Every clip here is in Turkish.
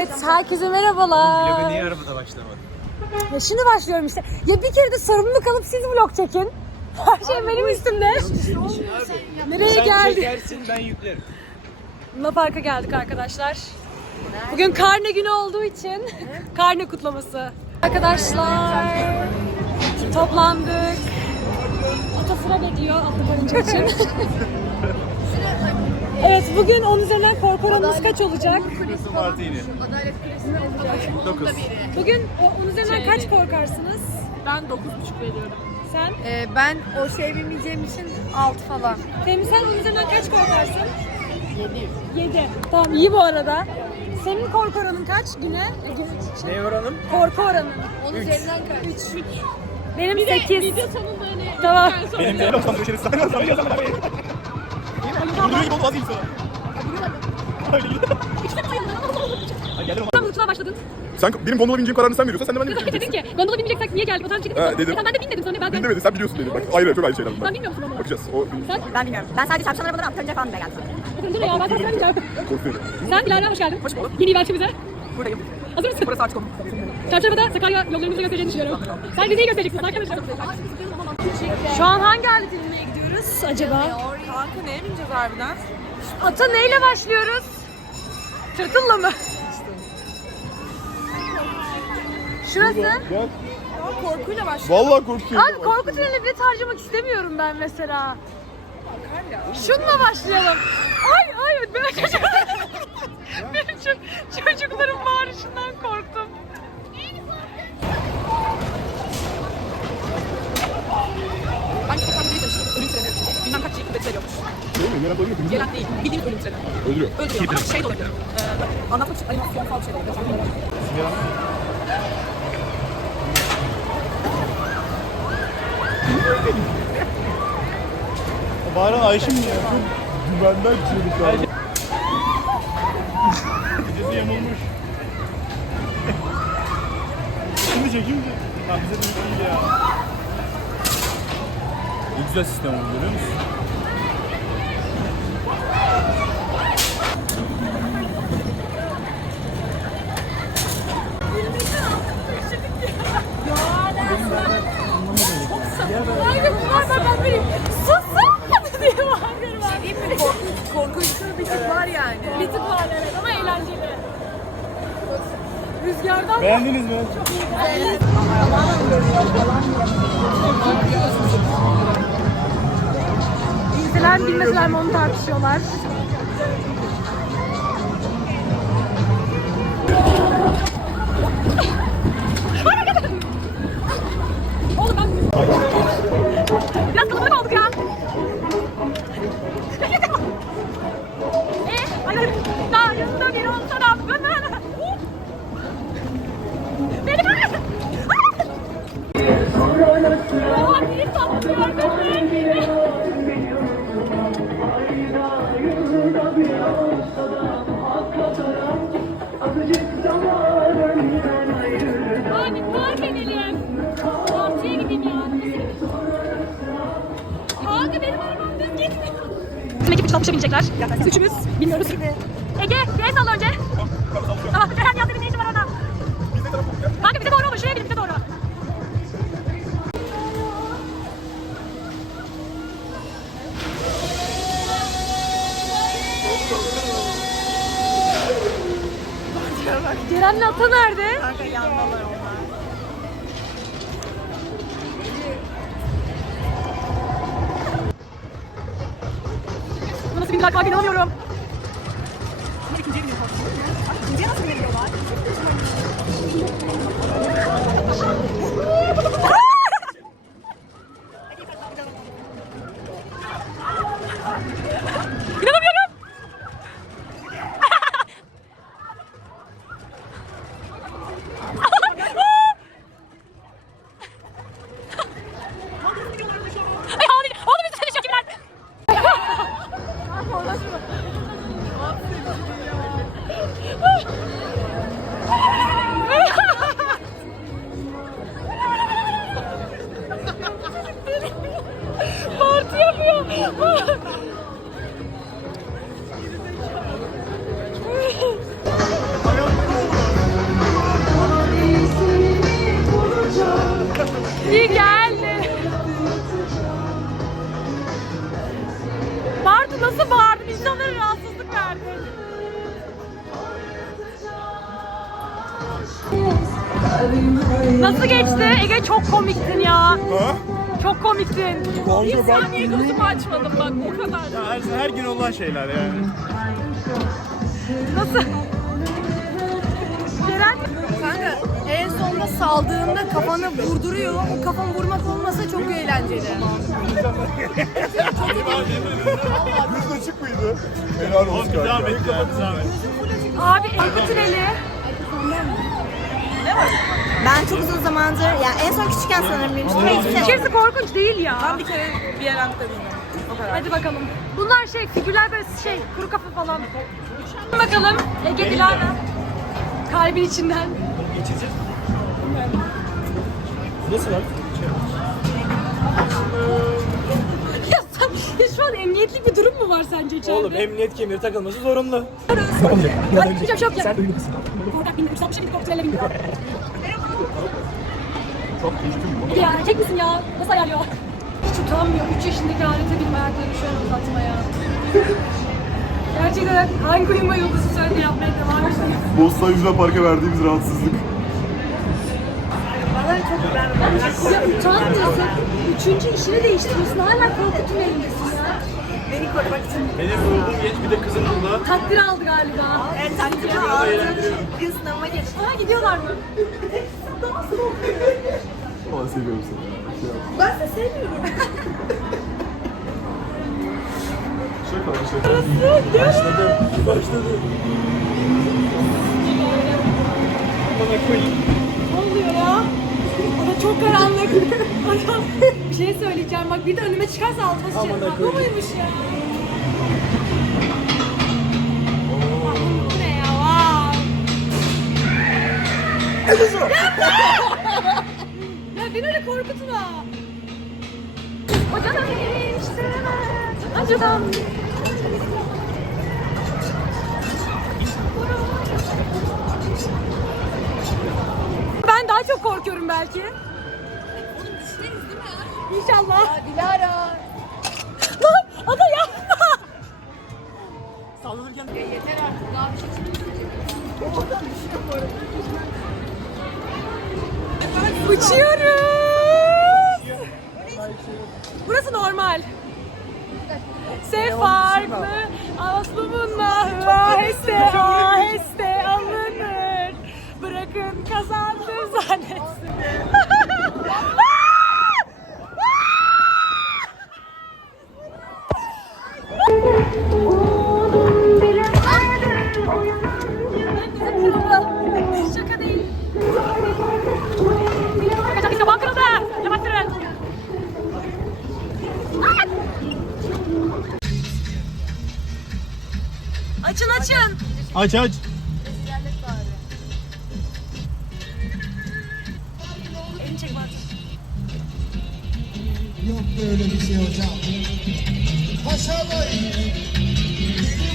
Evet, herkese merhabalar. Vloga niye arabada başlamadı? Ya şimdi başlıyorum işte. Ya bir kere de sorumlu kalıp siz vlog çekin. Her şey benim üstümde. Nereye Sen geldik? çekersin ben yüklerim. Luna Park'a geldik arkadaşlar. Bugün karne günü olduğu için karne kutlaması. Arkadaşlar toplandık. Otofura gidiyor atlı karınca için. evet bugün onun üzerinden korku oranımız kaç olacak? Nasıl Martini? 9. Bugün o- onun üzerinden kaç korkarsınız? Ben 9.5 veriyorum. Sen? Ee, ben o şey bilmeyeceğim için 6 falan. Fehmi sen onun üzerinden kaç korkarsın? 7. 7. Tamam iyi bu arada. Senin korku oranın kaç güne? E, güne- Ne oranım? Korku oranın. Onun üzerinden kaç? 3. Benim 8. Video sonunda hani Tamam. Benim de yapsam döşeriz. Sen yazsam yazsam. Bunu gibi oldu azayım sana. Tam mutfağa başladın. Sen benim gondola bineceğim kararını sen veriyorsan sen de ben de bineceğim. Dedin ki gondola binmeyeceksek niye geldik? Fotoğraf çekip Ha, dedim. Ben de bin dedim sonra ben Bin demedin sen biliyorsun beni. Bak ayrı çok ayrı şeyler bunlar. Sen bilmiyor musun onu? Bakacağız. O Sen? Ben bilmiyorum. Ben sadece çarpışan arabaları Antalya falan buraya geldim. Dur ya ben korkmayacağım. korkuyorum. Sen Dilara hoş geldin. Hoş bulduk. Yeni belçemize. Buradayım. Hazır mısın? Burası artık onun. Çarşamba'da Sakarya yollarımızı göstereceğini düşünüyorum. Sen bizi göstereceksin arkadaşlar. Şu an hangi alet gidiyoruz acaba? Kanka neye bineceğiz harbiden? Ata neyle başlıyoruz? Tırtılla mı? Şurası. Korkuyla başlıyor. Vallahi korkuyorum. Abi korku tüneli bilet harcamak istemiyorum ben mesela. Şununla başlayalım. Ay ay ben çocuk... Benim ço- çocukların bağırışından korktum. Ben işte kanka bir demiştim. Ölüm treni. Kaç yıllık veriyormuş. Değil mi? Merak ediyorum. Gelen değil. Bildiğin ölüm treni. Öldürüyor. Öldürüyor. Ama şey de olabilir. Ee, anlatmak için animasyon falan bir şey de olabilir. Bağıran Ayşe mi ya? Güvenden çığlık abi. Gecesi yamulmuş. Şimdi çekeyim mi? Lan bize de değil ya. Ne güzel sistem oldu görüyor musun? Bir tık var evet ama eğlenceli. Rüzgardan Beğendiniz mi? bilseler bilmeseler mi onu tartışıyorlar. Binecekler. Üçümüz. Bilmiyoruz. Ege, bir salla önce. Tamam, Ceren yaz dedim ne işin var orada? Kanka bize doğru olma, şuraya bin doğru. Ceren'le Ata nerede? Kanka yandalar onlar. Nasıl bir inanamıyorum. İnanamıyorum. Nasıl geçti? Ege çok komiktin ya. Ha? Çok komiktin. Kanka ben... Saniye gözümü açmadım bak o kadar. Her, her gün olan şeyler yani. Nasıl? Ceren? Kanka en sonunda saldığında kafanı vurduruyor. O kafan vurmak olmasa çok eğlenceli. Yüz açık mıydı? Helal olsun kanka. Devam et ya, devam et. Abi Elbi Tüneli. Ben çok uzun zamandır, ya en son küçükken sanırım bilmiştim. Ve hiçbir şey İçerisi korkunç değil ya. Ben bir kere bir. O kadar. Hadi bakalım. Bunlar şey figürler böyle şey kuru kafa falan. Bakalım Ege Dilara. Kalbi içinden. Nasıl lan? Şu an emniyetlik bir durum mu var sence içeride? Oğlum emniyet kemeri takılması zorunlu. Hadi gideceğim şok ya. Sen duymasın. Korkak bindim. 360'a gidip korkutuyla bindim. Çok içtim mi? Ya erkek misin ya? Nasıl ayarlıyor? Hiç utanmıyor. 3 yaşındaki alete binme ayaklarını şöyle uzatmaya. Gerçekten hangi uyuma yıldızı söyledi yapmaya devam ediyor. Bostan Yüzme Park'a verdiğimiz rahatsızlık. Ya utanmıyorsun. Üçüncü işini değiştiriyorsun. Hala korkutun elindesin. Beni korumak için. Benim ruhum genç bir de kızın ruhuna. Takdir aldı galiba. Evet, takdiri aldım. Gün sınavıma geçtim. Aa gidiyorlar mı? Ama seviyorum seni. Ben de sevmiyorum. Şaka şaka. Başladı. Başladı. Bana koy. Ne oluyor ya? Ama çok karanlık. Adam bir şey söyleyeceğim. Bak bir de önüme çıkarsa altıma sıçarım. Bu muymuş ya? Bu ne ya? Wow. ya beni öyle korkutma. Hocadan işte acıdan. Daha çok korkuyorum belki. İnşallah. Ya Dilara. Aç aç. Elini çek bak. Yok böyle bir şey hocam. Paşa Bey,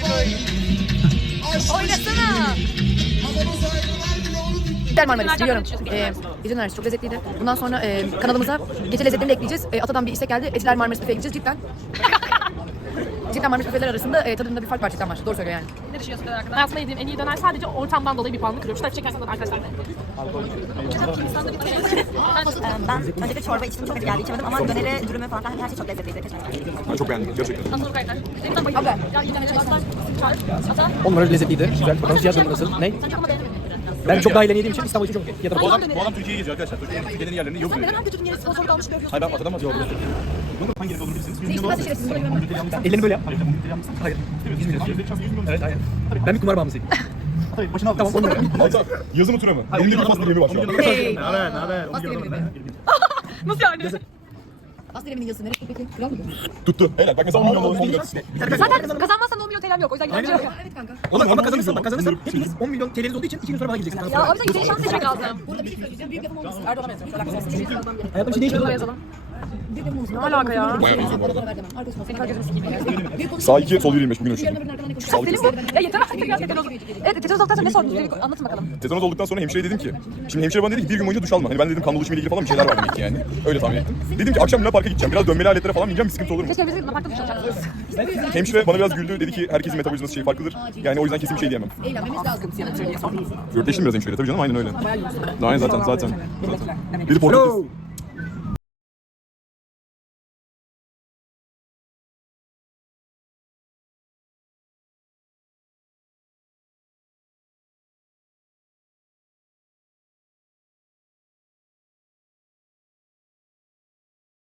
Deli Aşk Oynasana. Havamız ayrılar bile onu. İzler Marmaris biliyorum. Ee, Marmaris. İzin Marmaris çok lezzetliydi. Bundan sonra e, kanalımıza gece lezzetlerini de ekleyeceğiz. E, Atadan bir istek geldi. Etiler Marmaris büfeye gideceğiz cidden. cidden Marmaris büfeler arasında e, tadında bir fark var cidden var. Doğru söylüyor yani. Ne düşünüyorsun döner hakkında? Hayatımda yediğim en iyi döner sadece ortamdan dolayı bir puanla kırıyorum. Şu tarafı çekersen de arkadaşlar. Ben öncelikle çorba içtim, çok acı geldi içemedim ama döneri, dürümü falan her şey çok lezzetliydi. Ben çok beğendim gerçekten. Nasıl kayıtlar? 10 numara lezzetliydi. Güzel. Bakalım durumu nasıl? Ne? Sen çok ama beğenemedin. Ben çok daha iyilerini yediğim için İstanbul için çok okey. Fiyatı Bu adam, bu adam Türkiye'ye geziyor arkadaşlar. Türkiye'nin, Türkiye'nin yerlerini yok Sen biliyor. neden her götürün yeri sponsorluk almış görüyorsun? Hayır ben atadan atıyor orada. Bunun hangi yerde olduğunu bilirsiniz. Ne içmez içeriz. Ellerini böyle yap. Hayır. Evet hayır. Ben bir kumar bağımlısıyım. Hayır başına al. Tamam 10 numara. Ata yazı mı tura mı? Benim gibi pasta gemi var şu an. Ne haber ne haber? Nasıl yani? Peki? Kral mı? Tuttu. Helal bak mesela 10 milyon dolar 10 milyon. Zaten kazanmazsan 10 milyon TL'm yok. O yüzden gideceğim. Evet kanka. Oğlum ama kazanırsan bak kazanırsan hepiniz 10 milyon TL'niz olduğu için 2 gün sonra bana gideceksiniz. Ya o yüzden güzel şans seçmek lazım. Burada bir şey söyleyeceğim. Büyük yapım olması. Erdoğan'a yok. Hayatım şey değişmedi. Yazalım. Ne alaka ya? Sağ 2, sol 1.25 bugün ölçtüm. Sağlık Senin bu. Ya yeter artık ya tetanoz. Evet tetanoz olduktan sonra ne sordunuz? Bir Anlatın bakalım. Tetanoz olduktan sonra hemşireye dedim ki, şimdi hemşire bana dedi ki bir gün boyunca duş alma. Hani ben dedim kan dolaşımıyla ilgili falan bir şeyler var demek ki yani. Öyle tahmin ettim. Dedim ki akşam Luna Park'a gideceğim. Biraz dönmeli aletlere falan bineceğim bir sıkıntı olur mu? Keşke bizim parkta duş alacaksınız. Hemşire bana biraz güldü. Dedi ki herkesin metabolizması şey farklıdır. Yani o yüzden kesin bir şey diyemem. Eğlenmemiz lazım. Flörtleştim biraz hemşireyle tabii canım aynen öyle. Aynen zaten zaten. zaten. Dedi portakal.